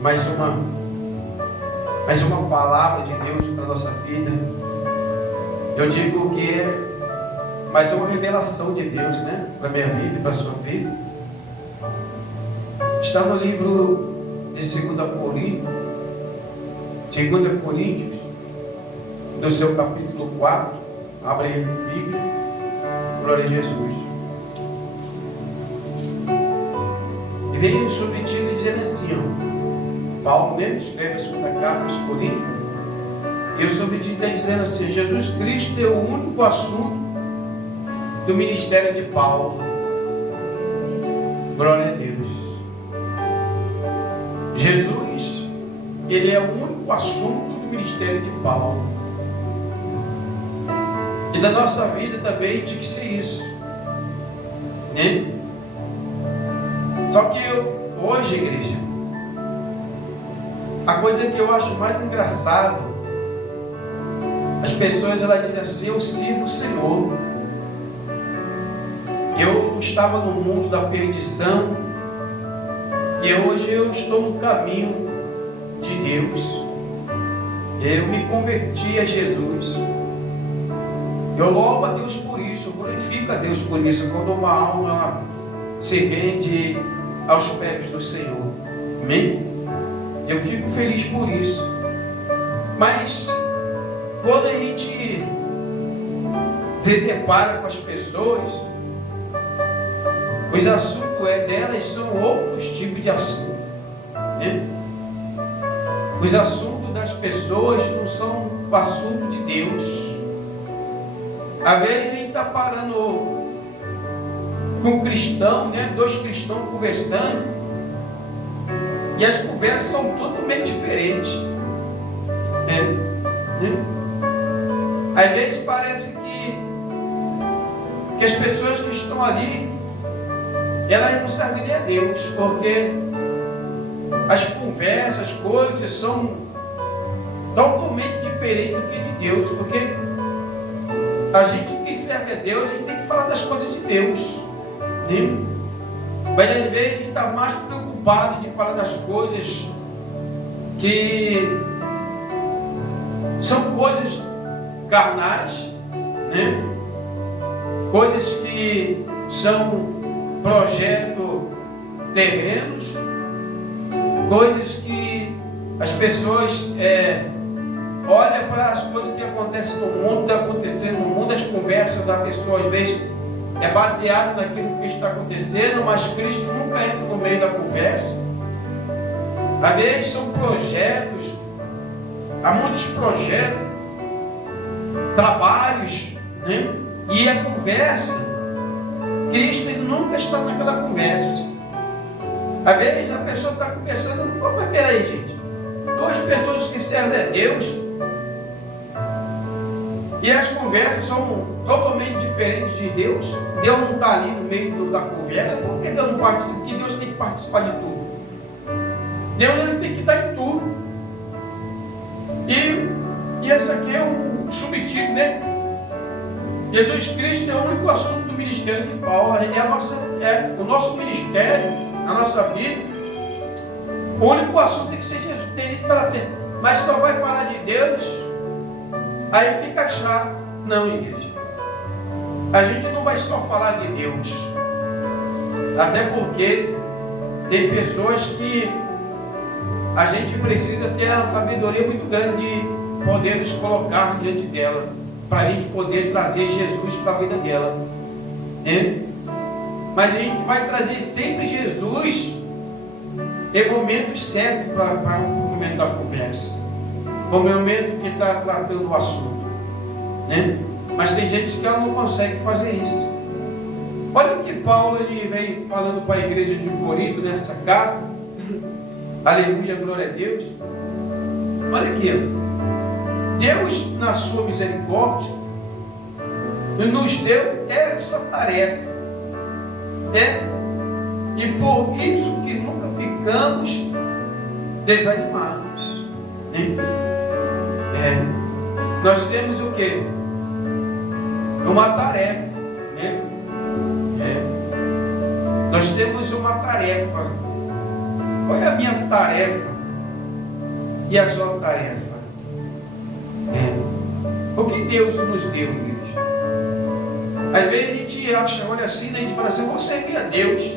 mais uma palavra de Deus para a nossa vida. Eu digo que é mais uma revelação de Deus, né? Para a minha vida e para a sua vida. Está no livro de 2 Coríntios, no seu capítulo 4. Abre aí a Bíblia. Glória a Jesus. E vem o subtítulo dizendo assim, ó. Paulo mesmo escreve a segunda carta aos Coríntios. E o subtítulo está dizendo assim: Jesus Cristo é o único assunto do ministério de Paulo. Glória a Deus. Jesus, ele é o único assunto do ministério de Paulo. E da nossa vida também tinha que ser isso, né? Só que hoje, igreja, a coisa que eu acho mais engraçado, as pessoas elas dizem assim: eu sirvo o Senhor. Eu estava no mundo da perdição e hoje eu estou no caminho de Deus. Eu me converti a Jesus. Eu louvo a Deus por isso, eu glorifico a Deus por isso, quando uma alma se rende aos pés do Senhor. Amém? Eu fico feliz por isso. Mas quando a gente se depara com as pessoas, os assuntos delas são outros tipos de assunto, né? Os assuntos das pessoas não são o assunto de Deus. Às vezes a gente está parando com um cristão, né? Dois cristãos conversando, e as conversas são totalmente diferentes, né? Às vezes parece que as pessoas que estão ali, elas não servem nem a Deus, porque as conversas, as coisas são totalmente diferentes do que de Deus. Porque a gente que serve a Deus, a gente tem que falar das coisas de Deus, né? Mas às vezes a gente está mais preocupado de falar das coisas que são coisas carnais, né? Coisas que são projetos terrenos, coisas que as pessoas olham para as coisas que acontecem no mundo, está acontecendo no mundo, as conversas da pessoa às vezes é baseada naquilo que está acontecendo, mas Cristo nunca entra no meio da conversa. Às vezes são projetos, há muitos projetos, trabalhos, né? E a conversa, Cristo ele nunca está naquela conversa. Às vezes a pessoa está conversando, mas peraí, gente, duas pessoas que servem a Deus, e as conversas são totalmente diferentes de Deus. Deus não está ali no meio da conversa. Por que Deus não participa? Porque Deus tem que participar de tudo. Deus ele tem que estar em tudo. E esse aqui é o subtítulo, né? Jesus Cristo é o único assunto do ministério de Paulo. O nosso ministério, a nossa vida, o único assunto tem que ser Jesus. Tem gente que fala assim, mas só vai falar de Deus, aí fica chato. Não, igreja. A gente não vai só falar de Deus. Até porque tem pessoas que a gente precisa ter uma sabedoria muito grande de poder nos colocar diante dela, para a gente poder trazer Jesus para a vida dela, né? Mas a gente vai trazer sempre Jesus em momentos certos para o momento da conversa, o momento que está tratando o assunto, né? Mas tem gente que ela não consegue fazer isso. Olha o que Paulo ele vem falando para a igreja de Corinto nessa carta. Aleluia, glória a Deus. Olha aqui, Deus, na sua misericórdia, nos deu essa tarefa, né? E por isso que nunca ficamos desanimados, né? Nós temos o quê? Uma tarefa, né? Nós temos uma tarefa. Qual é a minha tarefa E a sua tarefa? O que Deus nos deu, igreja? Às vezes a gente acha, olha assim, né? A gente fala assim, vou servir a Deus.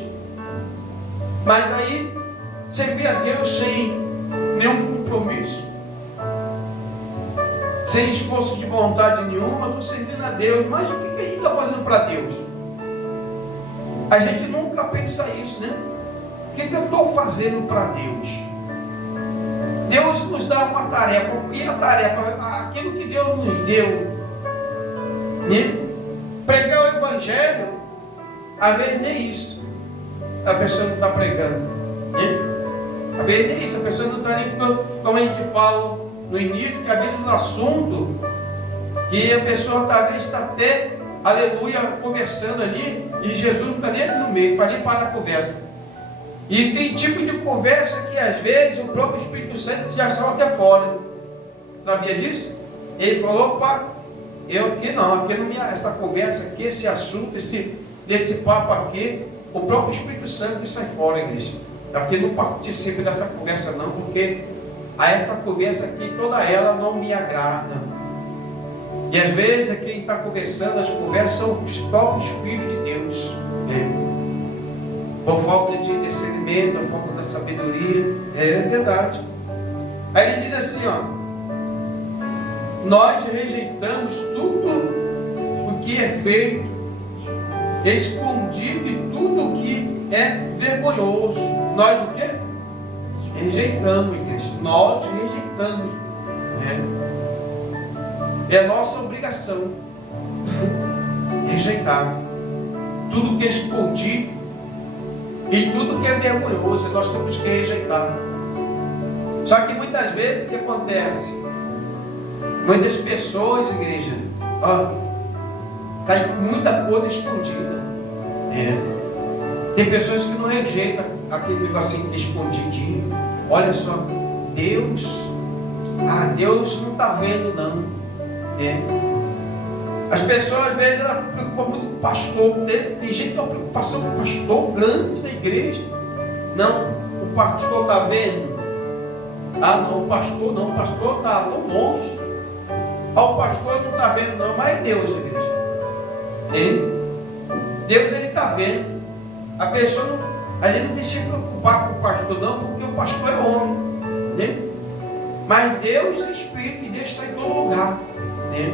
Mas aí, servir a Deus sem nenhum compromisso, sem esforço de vontade nenhuma, estou servindo a Deus. Mas o que a gente está fazendo para Deus? A gente nunca pensa isso, né? O que eu estou fazendo para Deus? Deus nos dá uma tarefa, e a tarefa, aquilo que Deus nos deu, né? Pregar o Evangelho, às vezes nem isso a pessoa não está pregando, né? Às vezes nem isso, a pessoa não está nem, como a gente fala no início, que às vezes os assuntos que a pessoa talvez está até, aleluia, conversando ali, e Jesus não está nem ali no meio, faz nem para a conversa. E tem tipo de conversa que às vezes o próprio Espírito Santo já saiu até fora. Sabia disso? Ele falou, opa, eu aqui não essa conversa aqui, esse assunto, desse papo aqui, o próprio Espírito Santo sai fora, igreja. Aqui não participo dessa conversa não, porque essa conversa aqui, toda ela não me agrada. E às vezes aqui quem está conversando, as conversas são o próprio Espírito de Deus, né? Por falta de discernimento, por falta da sabedoria, é verdade. Aí ele diz assim, ó, nós rejeitamos tudo o que é feito escondido e tudo o que é vergonhoso. Nós o quê? Rejeitamos, igreja. Nós rejeitamos, né? É nossa obrigação rejeitar tudo que é escondido e tudo que é vergonhoso. Nós temos que rejeitar. Só que muitas vezes o que acontece? Muitas pessoas, igreja, está com muita coisa escondida. Tem pessoas que não rejeitam aquele negocinho que é escondidinho. Olha só, Deus não está vendo não. As pessoas às vezes elas preocupam muito com o pastor. Tem gente que tem uma preocupação com o pastor grande da igreja. Não, o pastor está vendo. Não, o pastor está tão longe. O pastor não está vendo não, mas é Deus, igreja. Deus ele está vendo. A gente não tem que se preocupar com o pastor não, porque o pastor é homem, né? Mas Deus é Espírito e Deus está em todo lugar, né?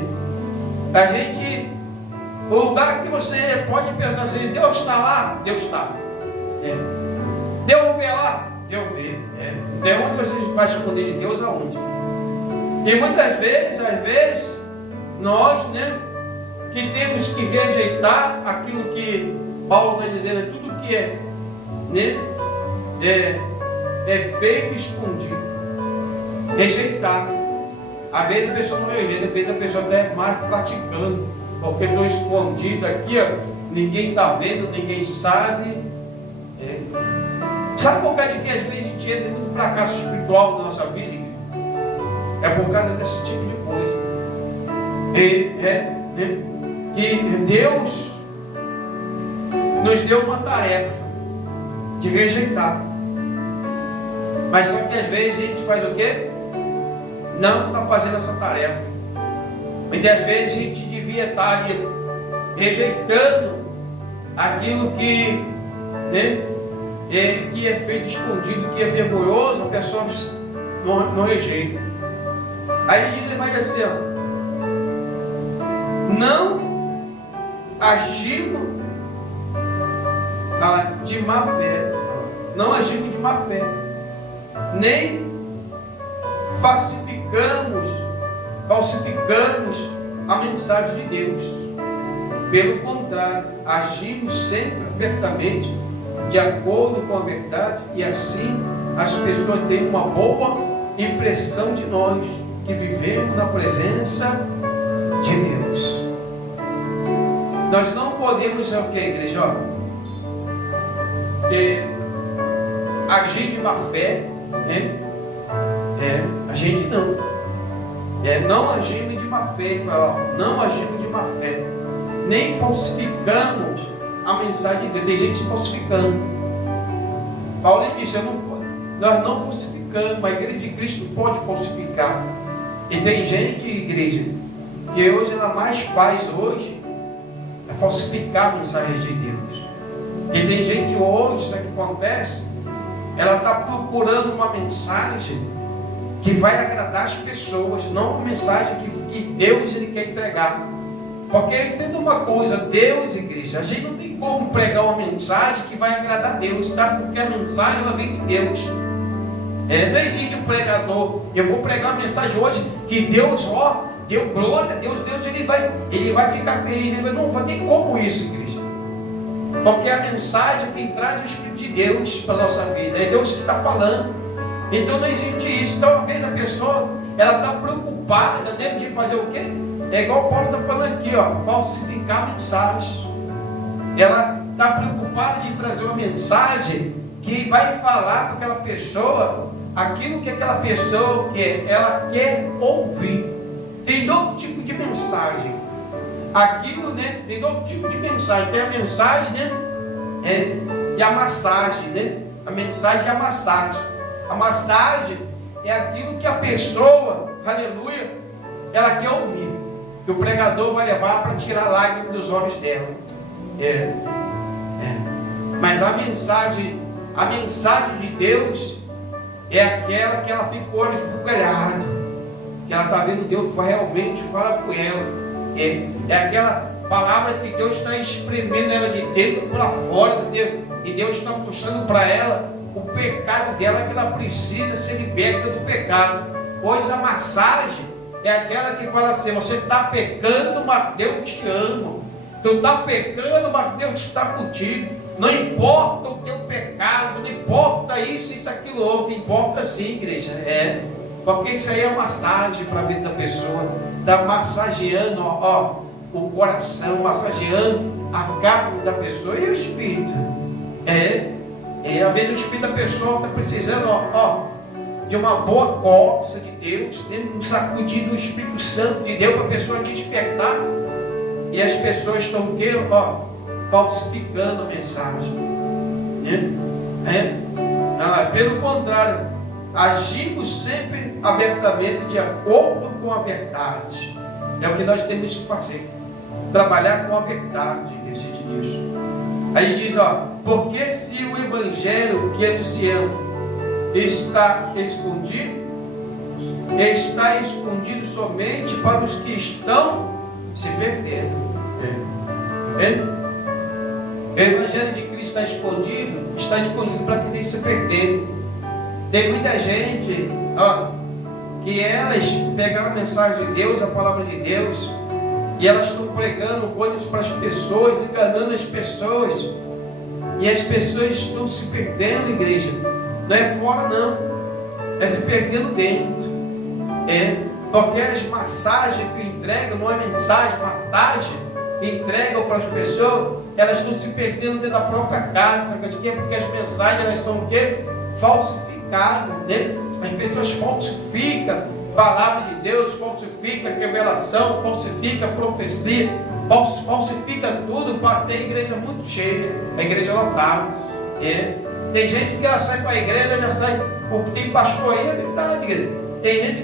O lugar que você pode pensar assim, Deus está lá, Deus está, né? Deus vê lá, Deus vê, né? Então onde você vai esconder de Deus, aonde? E muitas vezes, às vezes, nós, né, que temos que rejeitar aquilo que Paulo está dizendo, tudo que é, né, é feito e escondido. Rejeitar. Às vezes a pessoa não rejeita, às vezes a pessoa até mais praticando, porque estou escondido aqui, ó, ninguém está vendo, ninguém sabe. Sabe por causa de que às vezes a gente entra em muito fracasso espiritual na nossa vida? É por causa desse tipo de coisa. Que Deus nos deu uma tarefa de rejeitar. Mas só que às vezes a gente faz o quê? Não está fazendo essa tarefa. Muitas vezes a gente devia estar ali rejeitando aquilo que, né, que é feito escondido, que é vergonhoso, a pessoa não rejeita. Aí ele diz mais assim, ó, não agimos de má fé, não agimos de má fé, nem falsificamos a mensagem de Deus. Pelo contrário, agimos sempre abertamente de acordo com a verdade, e assim as pessoas têm uma boa impressão de nós, que vivemos na presença de Deus. Nós não podemos ser o que, igreja? Agir de má fé, né? A gente não. Não agimos de má fé. Ele fala, não agimos de má fé. Nem falsificamos a mensagem de Deus. Tem gente falsificando. Paulo disse, nós não falsificamos. falsificando. A igreja de Cristo pode falsificar. E tem gente, igreja, que hoje ela mais faz hoje é falsificar a mensagem de Deus. E tem gente hoje, isso que acontece, ela está procurando uma mensagem que vai agradar as pessoas, não uma mensagem que Deus ele quer entregar. Porque entenda uma coisa, Deus, igreja, a gente não tem como pregar uma mensagem que vai agradar a Deus, tá? Porque a mensagem ela vem de Deus. Não existe um pregador, eu vou pregar uma mensagem hoje que Deus, deu glória a Deus, ele vai ficar feliz, não vai ter como isso, igreja. Porque a mensagem quem traz o Espírito de Deus para a nossa vida, é Deus que está falando. Então não existe isso. Então às vezes a pessoa, ela está preocupada, né, de fazer o quê? É igual o Paulo está falando aqui, falsificar mensagens. Ela está preocupada de trazer uma mensagem que vai falar para aquela pessoa aquilo que aquela pessoa quer, ela quer ouvir. Tem dois tipos de mensagem. Aquilo, né? Tem dois tipos de mensagem. Tem a mensagem, né? E a massagem, né? A mensagem e a massagem. A massagem é aquilo que a pessoa, aleluia, ela quer ouvir. Que o pregador vai levar para tirar lágrimas dos olhos dela. Mas a mensagem de Deus é aquela que ela fica com os olhos bugalhados, que ela está vendo Deus realmente falar com ela. É aquela palavra que Deus está espremendo ela de dentro para fora, e Deus está mostrando para ela o pecado dela, que ela precisa ser liberta do pecado. Pois a massagem é aquela que fala assim: você está pecando, mas Deus te ama. Tu está pecando, mas Deus está contigo. Não importa o teu pecado, não importa isso, aquilo, outro. Importa sim, igreja. Porque isso aí é massagem para a vida da pessoa. Está massageando o coração, massageando a carne da pessoa. E o espírito? Às vezes o espírito da pessoa está precisando de uma boa coça de Deus, um sacudir do Espírito Santo de Deus para a pessoa despertar. E as pessoas estão falsificando a mensagem. Pelo contrário, agimos sempre abertamente de acordo com a verdade. É o que nós temos que fazer. Trabalhar com a verdade, igreja de Deus. Aí diz, porque se o evangelho que anunciamos está escondido somente para os que estão se perdendo. Está vendo? O evangelho de Cristo está escondido para quem se perdendo. Tem muita gente que elas pegaram a mensagem de Deus, a palavra de Deus, e elas estão pregando coisas para as pessoas, enganando as pessoas, e as pessoas estão se perdendo, igreja. Não é fora não, é se perdendo dentro. Porque as massagens que entregam, não é mensagem, massagem que entregam para as pessoas, elas estão se perdendo dentro da própria casa. Sabe de quê? Porque as mensagens elas estão o quê? Falsificadas, né? As pessoas falsificam a palavra de Deus, falsificam a revelação, falsificam a profecia, falsifica tudo para ter a igreja muito cheia, a igreja lotada. Tem gente que ela sai para a igreja, já sai, tem pastor aí, é verdade, igreja. Tem gente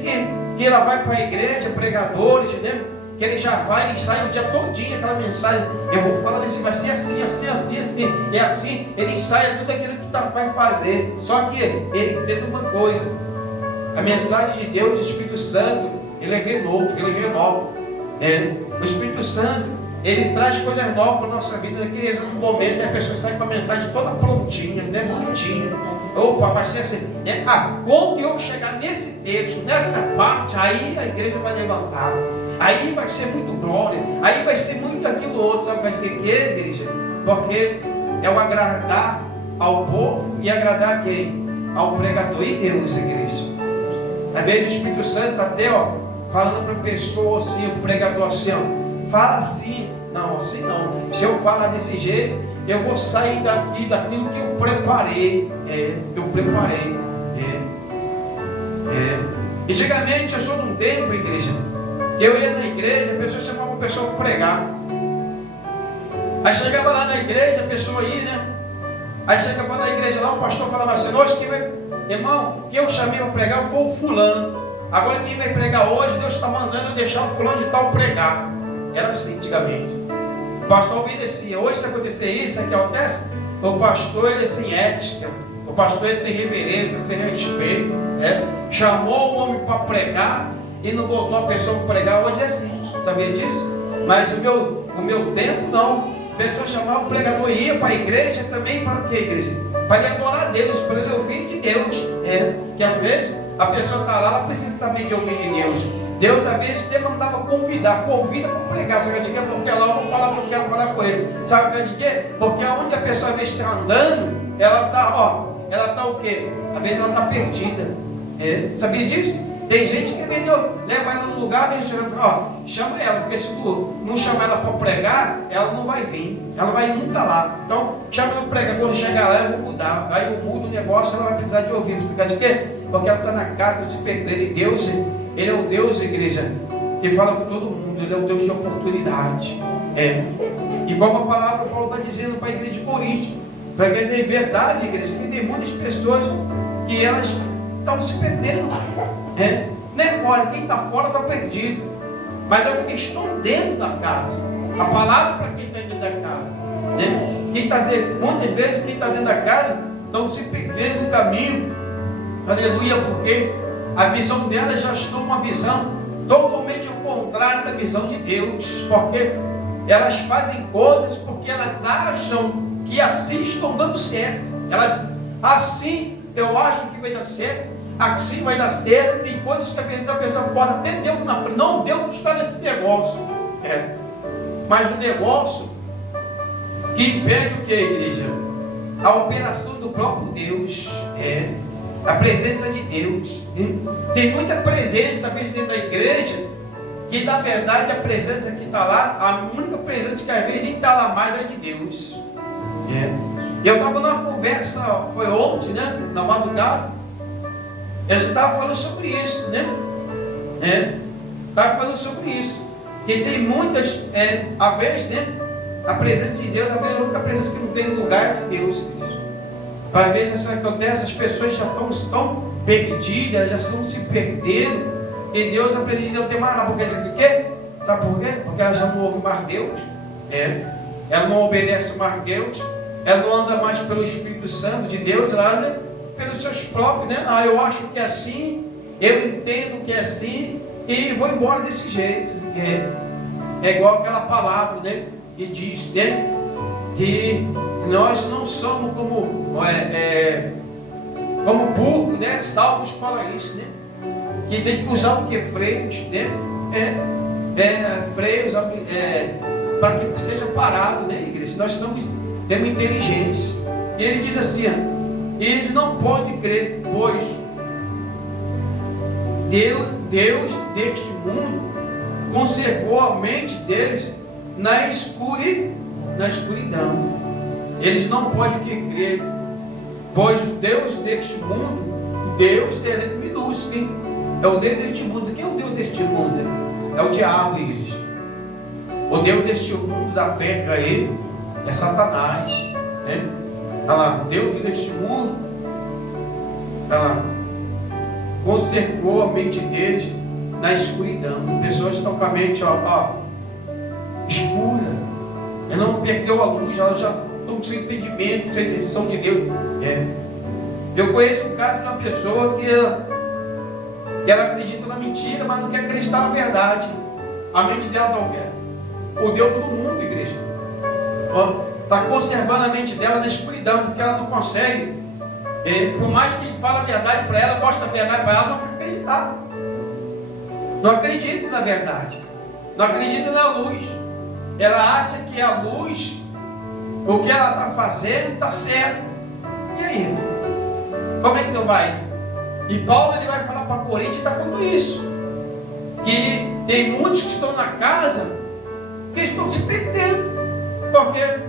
que ela vai para a igreja, pregadores, né? Que ele já vai, ele sai o dia todinho, aquela mensagem, eu vou falar desse, vai ser assim, é assim, ele ensaia tudo aquilo que vai fazer. Só que ele entende uma coisa: a mensagem de Deus, o Espírito Santo, ele renova. O Espírito Santo, ele traz coisas novas para a nossa vida. Naquele exato momento, a pessoa sai com a mensagem toda prontinha, né? Bonitinha. Opa, vai ser assim. Quando eu chegar nesse texto, nessa parte, aí a igreja vai levantar. Aí vai ser muito glória. Aí vai ser muito aquilo outro. Sabe o que é, igreja? Porque é o agradar ao povo e agradar a quem? Ao pregador. E Deus, igreja. Às vezes o Espírito Santo até falando para a pessoa assim, o pregador assim, fala assim. Não, assim não. Se eu falar desse jeito, eu vou sair daqui daquilo que eu preparei. Eu preparei. Antigamente eu sou de um tempo, igreja, que eu ia na igreja, a pessoa chamava uma pessoa para pregar. Aí chegava lá na igreja, a pessoa ia, né? Aí chegava na igreja lá, o pastor falava assim, hoje quem vai, irmão, quem eu chamei para pregar foi o fulano. Agora quem vai pregar hoje, Deus está mandando eu deixar o fulano de tal pregar. Era assim antigamente. O pastor obedecia. Hoje se acontecer isso, aqui acontece, o pastor ele é sem ética, o pastor é sem reverência, sem respeito, né? Chamou o homem para pregar e não botou a pessoa para pregar. Hoje é assim, sabia disso? Mas o meu tempo não. A pessoa chamava o pregador e ia para a igreja também. Para que igreja? Para ele adorar a Deus, para ele ouvir de Deus. Que às vezes a pessoa está lá, ela precisa também de ouvir de Deus. Deus às vezes até mandava convida para pregar. Sabe de quê? Porque lá eu vou falar porque eu quero falar com ele. Sabe de quê? Porque onde a pessoa às vezes está andando, ela está o quê? Às vezes ela está perdida. Sabia disso? Tem gente que leva ela no lugar, chama ela, porque se tu não chamar ela para pregar, ela não vai vir, ela vai nunca estar lá. Então, chama ela para pregar, quando chegar lá eu vou mudar, aí eu mudo o negócio, ela vai precisar de ouvir. Você quer de quê? Porque ela está na casa, se perdendo, e Deus, Ele é um Deus, igreja, que fala com todo mundo, Ele é um Deus de oportunidade. E como a palavra Paulo está dizendo para a igreja de Corinto, para que é verdade, igreja, que tem muitas pessoas que elas estão se perdendo. Não é fora, quem está fora está perdido. Mas é o que estão dentro da casa. A palavra para quem está dentro da casa. Quem está dentro, muitas vezes quem está dentro da casa estão se perdendo no caminho. Aleluia, porque a visão delas já está uma visão totalmente ao contrário da visão de Deus. Porque elas fazem coisas porque elas acham que assim estão dando certo. Elas, assim eu acho que vai dar certo. Assim vai dar certo. Tem coisas que a pessoa pode até Deus na frente. Não, Deus está nesse negócio. Mas o negócio que impede o que, igreja? A operação do próprio Deus. A presença de Deus. Tem muita presença, às vezes, dentro da igreja, que na verdade a presença que está lá, a única presença que às vezes nem está lá mais é de Deus. Eu estava numa conversa, foi ontem, na madrugada. Eu estava falando sobre isso, Estava falando sobre isso. Que tem muitas, às vezes, a presença de Deus, às vezes a única presença que não tem no lugar é de Deus. Às vezes isso acontece, as pessoas já estão perdidas, já estão se perdendo. E Deus, a presença de Deus não tem mais nada. Porque isso aqui o quê? Sabe por quê? Porque ela já não ouve mais Deus. Ela não obedece mais Deus. Ela não anda mais pelo Espírito Santo de Deus, ela anda pelos seus próprios, eu acho que é assim, eu entendo que é assim, e vou embora desse jeito. É igual aquela palavra, que diz, que nós não somos como burro, Salmos fala isso, que tem que usar o que? Freios, freios, para que seja parado, igreja? Nós temos inteligência. E ele diz assim, eles não podem crer, pois Deus deste mundo conservou a mente deles na escuridão. Eles não podem crer, pois o Deus deste mundo, Deus é letra minúscula, é o Deus deste mundo. Quem é o Deus deste mundo? É o diabo, igreja. O Deus deste mundo da terra aí é Satanás, Olha lá, Deus deste mundo, olha lá, conservou a mente deles na escuridão. Pessoas estão com a mente escura. Ela não perdeu a luz, elas já estão sem entendimento, sem direção de Deus. Eu conheço um caso de uma pessoa que ela acredita na mentira, mas não quer acreditar na verdade. A mente dela está o quê? O Deus do mundo, igreja. Está conservando a mente dela na escuridão, porque ela não consegue, por mais que ele fale a verdade para ela, mostre a verdade para ela, não quer acreditar. Não acredita na verdade, não acredita na luz. Ela acha que a luz, o que ela está fazendo, está certo. E aí? Como é que não vai? E Paulo ele vai falar para Coríntios e está falando isso. Que tem muitos que estão na casa que estão se perdendo. Porque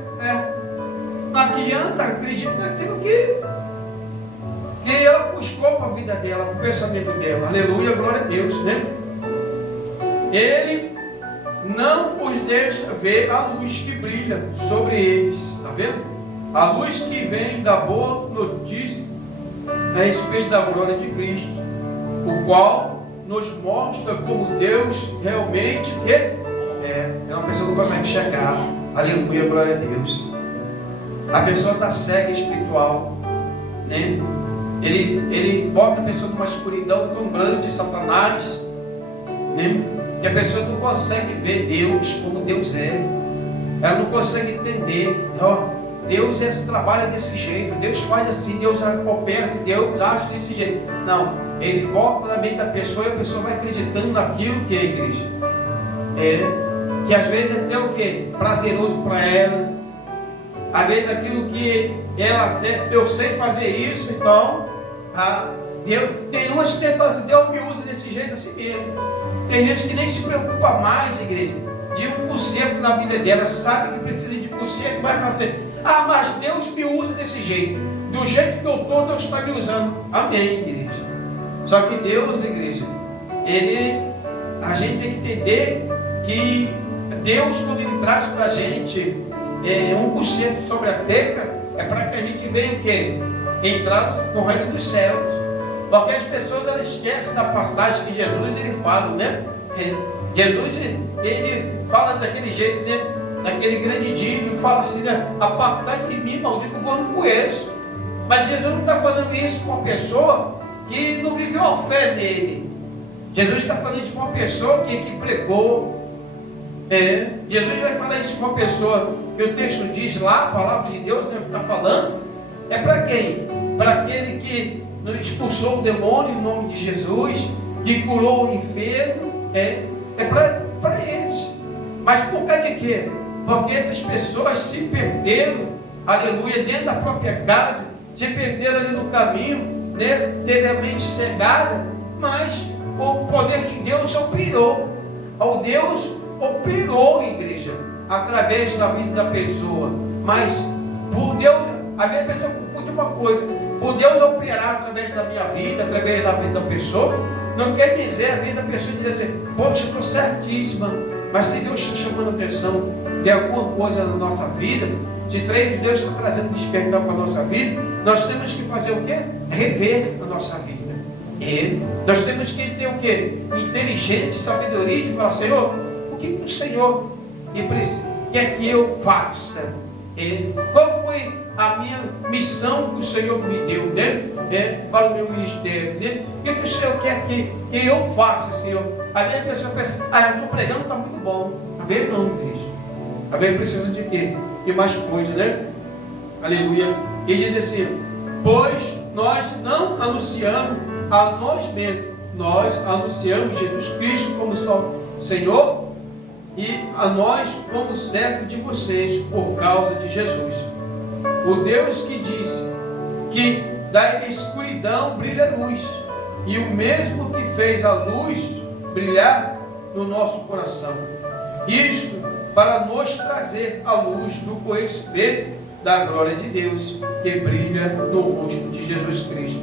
não adianta acreditar naquilo que ela buscou para a vida dela, para o pensamento dela. Aleluia, glória a Deus, Ele não os deixa ver a luz que brilha sobre eles. Está vendo? A luz que vem da boa notícia a respeito da glória de Cristo, o qual nos mostra como Deus realmente que é. Uma pessoa não consegue enxergar. Aleluia, glória a Deus. A pessoa está cega espiritual, né? Ele bota a pessoa numa escuridão tão grande de Satanás, né? Que a pessoa não consegue ver Deus como Deus é. Ela não consegue entender. Ó, Deus trabalha desse jeito, Deus faz assim, Deus opera assim, Deus age desse jeito. Não, Ele bota na mente da pessoa e a pessoa vai acreditando naquilo que é a igreja. Que às vezes é até o que? Prazeroso para ela. Às vezes aquilo que ela, eu sei fazer isso, então tem umas que falam assim, Deus me usa desse jeito assim mesmo. Tem gente que nem se preocupa mais, igreja, de 1% na vida dela, sabe que precisa de 1%, vai fazer. Mas Deus me usa desse jeito. Do jeito que eu estou, Deus está me usando. Amém, igreja. Só que Deus, igreja, a gente tem que entender que Deus, quando Ele traz para a gente 1% sobre a terra, é para que a gente venha o quê? Entrar no reino dos céus. Porque as pessoas elas esquecem da passagem que Jesus ele fala, né? Jesus ele fala daquele jeito, né? Naquele grande dia, ele fala assim, né? Apartai de mim, maldito, eu não conheço. Mas Jesus não está falando isso com uma pessoa que não viveu a fé nele. Jesus está falando isso com uma pessoa que pregou. Jesus vai falar isso com uma pessoa que o texto diz lá, a palavra de Deus está falando. É para quem? Para aquele que expulsou o demônio em nome de Jesus, que curou o enfermo. É para eles. Mas por causa de quê? Porque essas pessoas se perderam, aleluia, dentro da própria casa, se perderam ali no caminho, né? Teve a mente cegada, mas o poder de Deus operou. O Deus operou, igreja, através da vida da pessoa. Mas por Deus, às vezes a pessoa confunde uma coisa. Por Deus operar através da minha vida, através da vida da pessoa, não quer dizer a vida da pessoa dizer assim, poxa, eu estou certíssima. Mas se Deus está chamando a atenção de alguma coisa na nossa vida, de Deus está trazendo despertar para a nossa vida, nós temos que fazer o quê? Rever a nossa vida. Nós temos que ter o quê? Inteligência, sabedoria de falar, Senhor, o que o Senhor quer que eu faça? Qual foi a minha missão que o Senhor me deu, né? Para o meu ministério, né? O que o Senhor quer que eu faça, Senhor? Aí a pessoa pensa, eu estou pregando, está muito bom. A ver não, igreja. A ver precisa de quê? De mais coisa, né? Aleluia. E diz assim, pois nós não anunciamos a nós mesmos, nós anunciamos Jesus Cristo como Senhor e a nós como servo de vocês por causa de Jesus. O Deus que disse que da escuridão brilha a luz, e o mesmo que fez a luz brilhar no nosso coração. Isto para nos trazer a luz do conhecimento da glória de Deus que brilha no rosto de Jesus Cristo.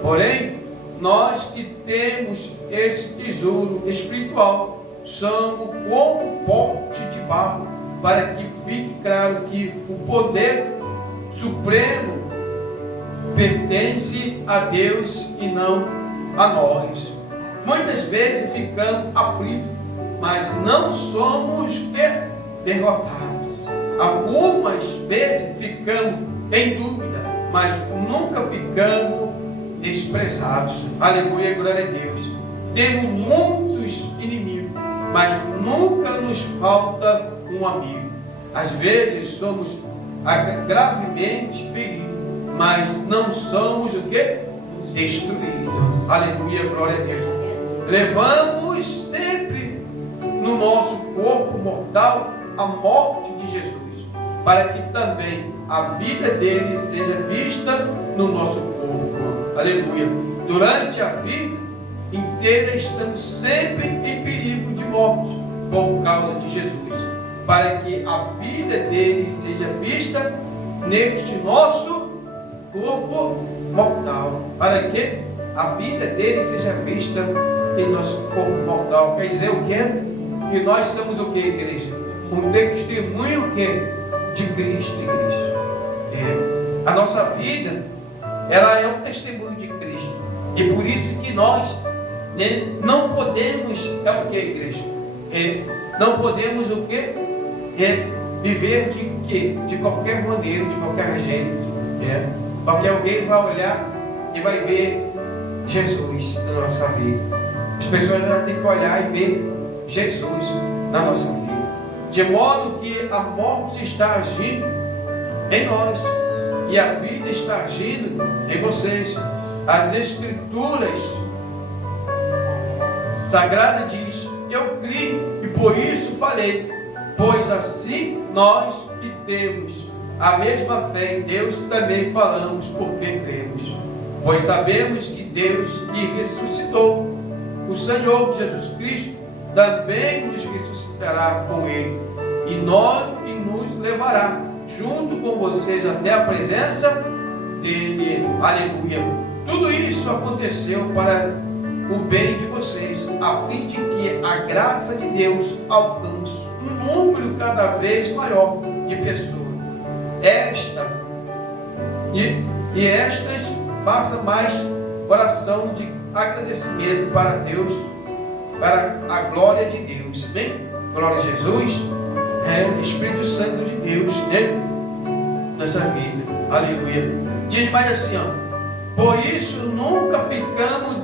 Porém, nós que temos esse tesouro espiritual, somos como pote de barro, para que fique claro que o poder supremo pertence a Deus e não a nós. Muitas vezes ficamos aflitos, mas não somos derrotados. Algumas vezes ficamos em dúvida, mas nunca ficamos desprezados. Aleluia, glória a Deus. Temos muitos inimigos, mas nunca nos falta um amigo. Às vezes somos gravemente feridos, mas não somos o que? Destruídos. Aleluia, glória a Deus. Levamos sempre no nosso corpo mortal a morte de Jesus, para que também a vida dele seja vista no nosso corpo. Aleluia. Durante a vida inteira estamos sempre em perigo de morte por causa de Jesus, para que a vida dele seja vista neste nosso corpo mortal. Para que a vida dele seja vista em nosso corpo mortal. Quer dizer o quê? Que nós somos o quê, igreja? Um testemunho o quê? De Cristo, igreja. A nossa vida, ela é um testemunho de Cristo. E por isso que nós, né, não podemos, é o que, igreja? Não podemos o quê? Viver de quê? De qualquer maneira, de qualquer jeito. Porque alguém vai olhar e vai ver Jesus na nossa vida. As pessoas têm que olhar e ver Jesus na nossa vida. De modo que a morte está agindo em nós e a vida está agindo em vocês. As Escrituras Sagradas diz: eu criei e por isso falei, pois assim nós que temos a mesma fé em Deus também falamos porque cremos. Pois sabemos que Deus que ressuscitou o Senhor Jesus Cristo também nos ressuscitará com Ele e nos levará junto com vocês até a presença dele. Aleluia. Tudo isso aconteceu para o bem de vocês, a fim de que a graça de Deus alcance um número cada vez maior de pessoas. Estas faça mais oração de agradecimento para Deus, para a glória de Deus. Amém? Glória a Jesus, Espírito Santo de Deus, nessa vida. Aleluia. Diz mais assim, por isso nunca ficamos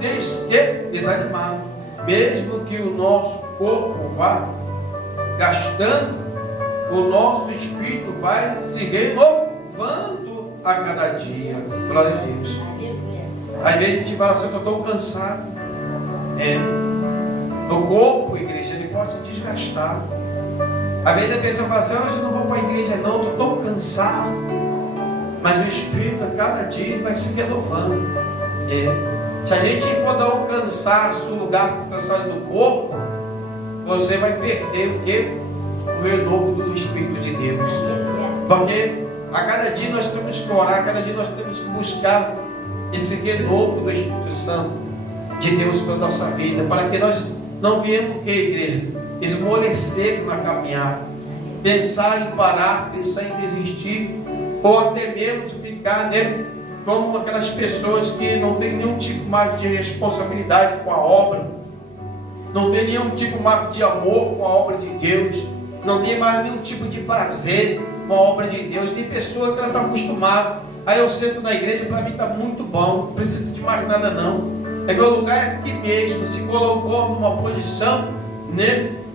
desanimados, mesmo que o nosso corpo vá gastando, o nosso espírito vai se renovando a cada dia. Glória a Deus. Às vezes a gente fala assim, eu estou cansado. O corpo, igreja, ele pode se desgastar. Às vezes a pessoa fala assim, hoje eu não vou para a igreja não, estou tão cansado. Mas o espírito a cada dia vai se renovando. Se a gente for dar um cansaço, um lugar para o cansaço do corpo, você vai perder o quê? O renovo do Espírito de Deus. Porque a cada dia nós temos que orar, a cada dia nós temos que buscar esse renovo do Espírito Santo de Deus para a nossa vida, para que nós não viemos o que, igreja? Esmorecer na caminhada, pensar em parar, pensar em desistir, ou até mesmo ficar, como aquelas pessoas que não têm nenhum tipo mais de responsabilidade com a obra, não tem nenhum tipo mais de amor com a obra de Deus, não tem mais nenhum tipo de prazer com a obra de Deus. Tem pessoa que ela está acostumada, aí eu sento na igreja, para mim está muito bom, não preciso de mais nada não, meu lugar é aqui mesmo. Se colocou numa posição,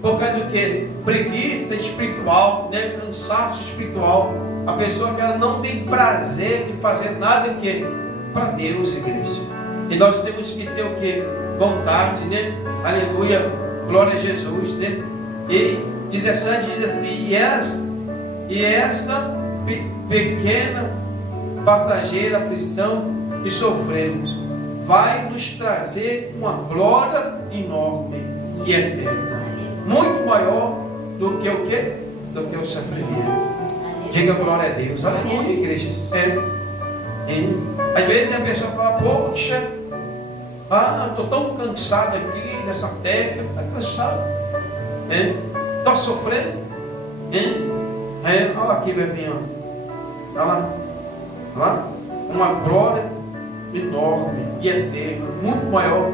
por causa do que? Preguiça espiritual, cansaço espiritual. A pessoa que ela não tem prazer de fazer nada que para Deus, igreja. E nós temos que ter o que? Vontade, Aleluia, glória a Jesus, E 17 diz assim, e essa pequena passageira aflição que sofremos vai nos trazer uma glória enorme e eterna, muito maior do que o quê? Do que o sofrimento. Diga glória a Deus. Aleluia, igreja. Às vezes a pessoa fala, poxa, estou tão cansado aqui nessa terra. Está cansado, está sofrendo, olha aqui, Vevinho, olha lá, uma glória enorme e eterna, muito maior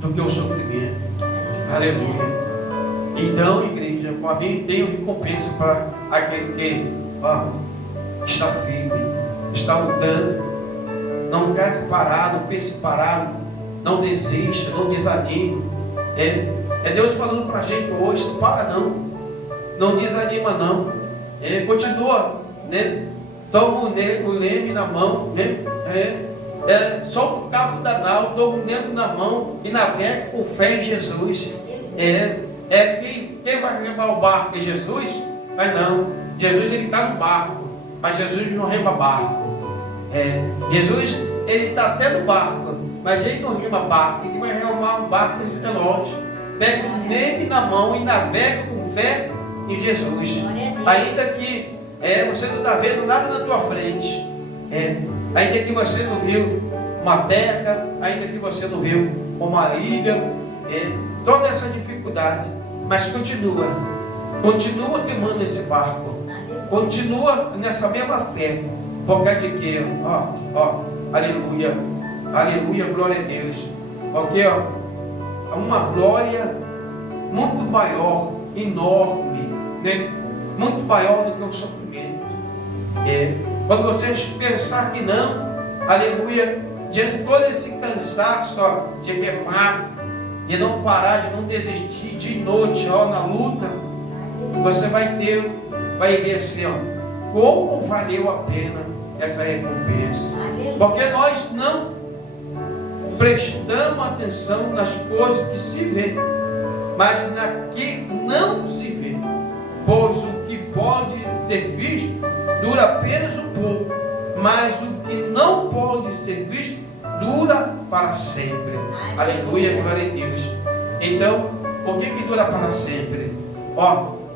do que o sofrimento. Aleluia. Então, igreja, tem recompensa para aquele que está firme, está lutando, não quer parar, não pense parado, não desista, não desanime. É Deus falando para a gente hoje, não para não desanima não, continua, toma o leme na mão, solta o cabo da nau, toma o leme na mão e navega com fé em Jesus. Quem vai remar o barco é Jesus? Mas não, Jesus ele está no barco, mas Jesus não rema barco. Jesus ele está até no barco, mas ele não rema barco. Ele vai remar um barco é nós. Pega o leme na mão e navega com fé em Jesus. Ainda que você não está vendo nada na tua frente, ainda que você não viu uma terra, ainda que você não viu uma ilha, toda essa dificuldade, mas continua remando esse barco, continua nessa mesma fé, Por causa de quê? Aleluia, aleluia, glória a Deus. Porque uma glória muito maior, enorme, né? Muito maior do que o sofrimento. Quando vocês pensar que não, aleluia, diante de todo esse cansaço de remar, de não parar, de não desistir de noite na luta, você vai ver assim, como valeu a pena essa recompensa. Porque nós não prestamos atenção nas coisas que se vê, mas na que não se vê. Pois o que pode ser visto dura apenas um pouco, mas o que não pode ser visto dura para sempre. Aleluia, glória a Deus. Então, o que dura para sempre?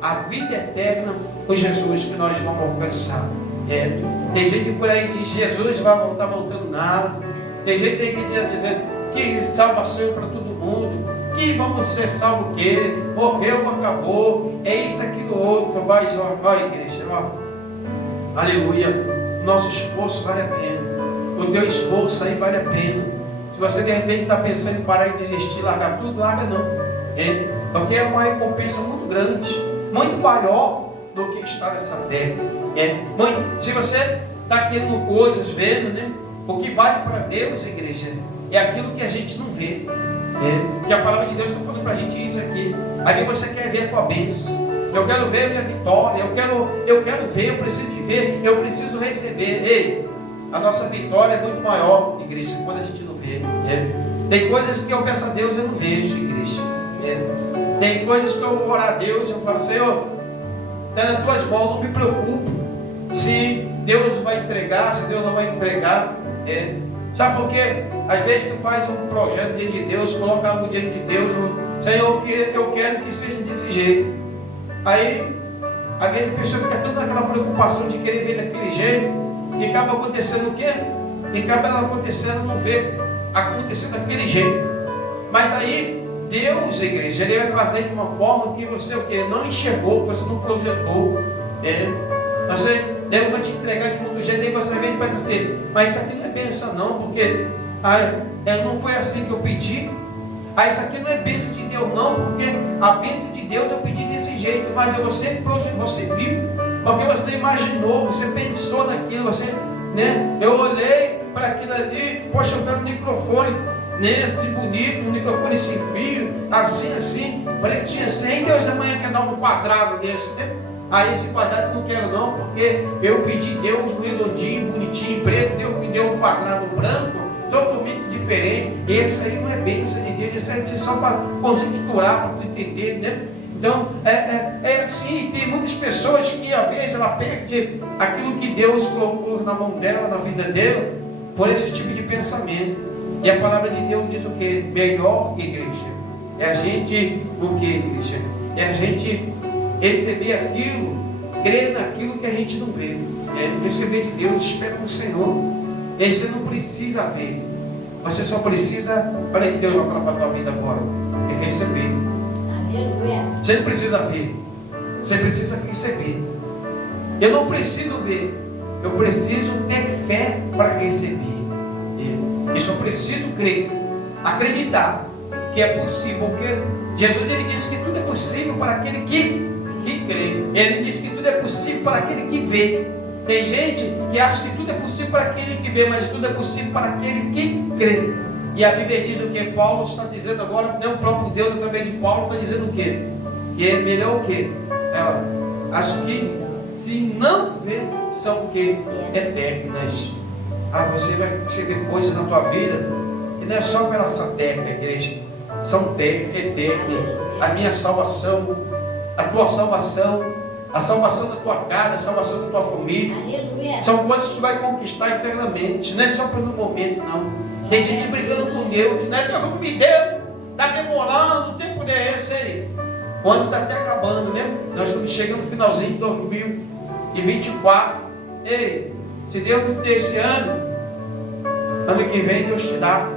A vida eterna com Jesus que nós vamos alcançar. Tem gente por aí que diz Jesus vai voltar voltando nada. Tem gente aí que está dizendo que salvação para todo mundo, que vamos ser salvos o quê? Morreu, acabou, é isso, aquilo, outro. Mas olha, igreja, aleluia, nosso esforço vale a pena. O teu esforço aí vale a pena. Se você de repente está pensando em parar e desistir, largar tudo, larga não. Porque é uma recompensa muito grande, muito maior do que está nessa terra. Se você está querendo coisas, vendo, né? O que vale para Deus, igreja, é aquilo que a gente não vê. Que a palavra de Deus está falando para a gente isso aqui. Aí você quer ver a tua bênção. Eu quero ver a minha vitória. Eu quero ver, eu preciso de ver, eu preciso receber. A nossa vitória é muito maior, igreja, quando a gente não vê. Tem coisas que eu peço a Deus e eu não vejo, igreja. Tem coisas que eu vou orar a Deus e eu falo, Senhor, está nas tuas mãos, não me preocupo se Deus vai entregar, se Deus não vai entregar. Sabe por quê? Às vezes tu faz um projeto diante de Deus, coloca algo diante de Deus, Senhor, eu quero que seja desse jeito. Aí, às vezes a pessoa fica tanto naquela preocupação de querer ver daquele jeito, e acaba acontecendo o quê? E acaba ela acontecendo, não ver acontecendo daquele jeito. Mas aí, Deus, igreja, Ele vai fazer de uma forma que você não enxergou, que você não projetou. Deus vai te entregar de um jeito, e você vem e faz assim, mas isso aqui não é bênção não, porque não foi assim que eu pedi. Isso aqui não é bênção de Deus não, porque a bênção de Deus eu pedi desse jeito, mas você viu, porque você imaginou, você pensou naquilo, eu olhei para aquilo ali, poxa, eu quero um microfone, assim bonito, um microfone sem fio, assim, pretinho assim, Deus amanhã quer dar um quadrado desse, esse quadrado eu não quero não, porque eu pedi Deus redondinho, bonitinho, preto, Deus me deu um quadrado branco, totalmente diferente. Esse aí não é bênção de Deus, isso aí é só para conjecturar, para tu entender, né? Então, é assim, tem muitas pessoas que às vezes ela perde aquilo que Deus colocou na mão dela, na vida dela, por esse tipo de pensamento. E a palavra de Deus diz o que? Melhor, igreja, é a gente, o que, igreja? É a gente receber aquilo, crer naquilo que a gente não vê. Receber de Deus, espera no Senhor. E aí você não precisa ver, você só precisa, olha que Deus vai falar para a tua vida agora, é receber. Aleluia. Você não precisa ver, você precisa receber. Eu não preciso ver, eu preciso ter fé para receber. E só preciso crer, acreditar que é possível, porque Jesus ele disse que tudo é possível para aquele que crê. Ele disse que tudo é possível para aquele que vê. Tem gente que acha que tudo é possível para aquele que vê, mas tudo é possível para aquele que crê. E a Bíblia diz o que? Paulo está dizendo agora, o próprio Deus através de Paulo está dizendo o que? Que é melhor o que? Acho que se não vê, são o que? Eternas. Você vai receber coisas na tua vida, e não é só pela essa terra, igreja. São eternas. A minha salvação, a tua salvação, a salvação da tua casa, a salvação da tua família. Aleluia. São coisas que tu vai conquistar eternamente. Não é só pelo momento, não. Tem gente brigando com Deus, né? Deus não me deu, está demorando, o tempo é esse aí. O ano está até acabando, né? Nós estamos chegando no finalzinho de 2024. Ei, se Deus me der esse ano que vem Deus te dá.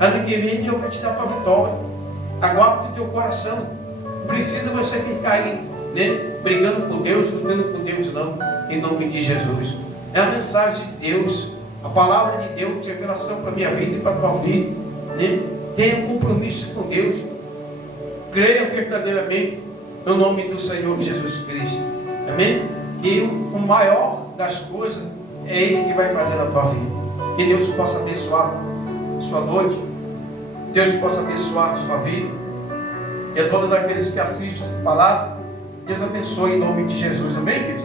Ano que vem Deus vai te dar a tua vitória. Aguarda no teu coração. Não precisa você ficar aí, né, brigando com Deus, lutando com Deus, não. em nome de Jesus. É a mensagem de Deus, a palavra de Deus, de revelação para a minha vida e para a tua vida, né? Tenha um compromisso com Deus, creia verdadeiramente no nome do Senhor Jesus Cristo, amém? E o maior das coisas é Ele que vai fazer na tua vida. Que Deus possa abençoar a sua noite, Deus possa abençoar a sua vida, e a todos aqueles que assistem essa palavra, Deus abençoe em nome de Jesus, amém, queridos?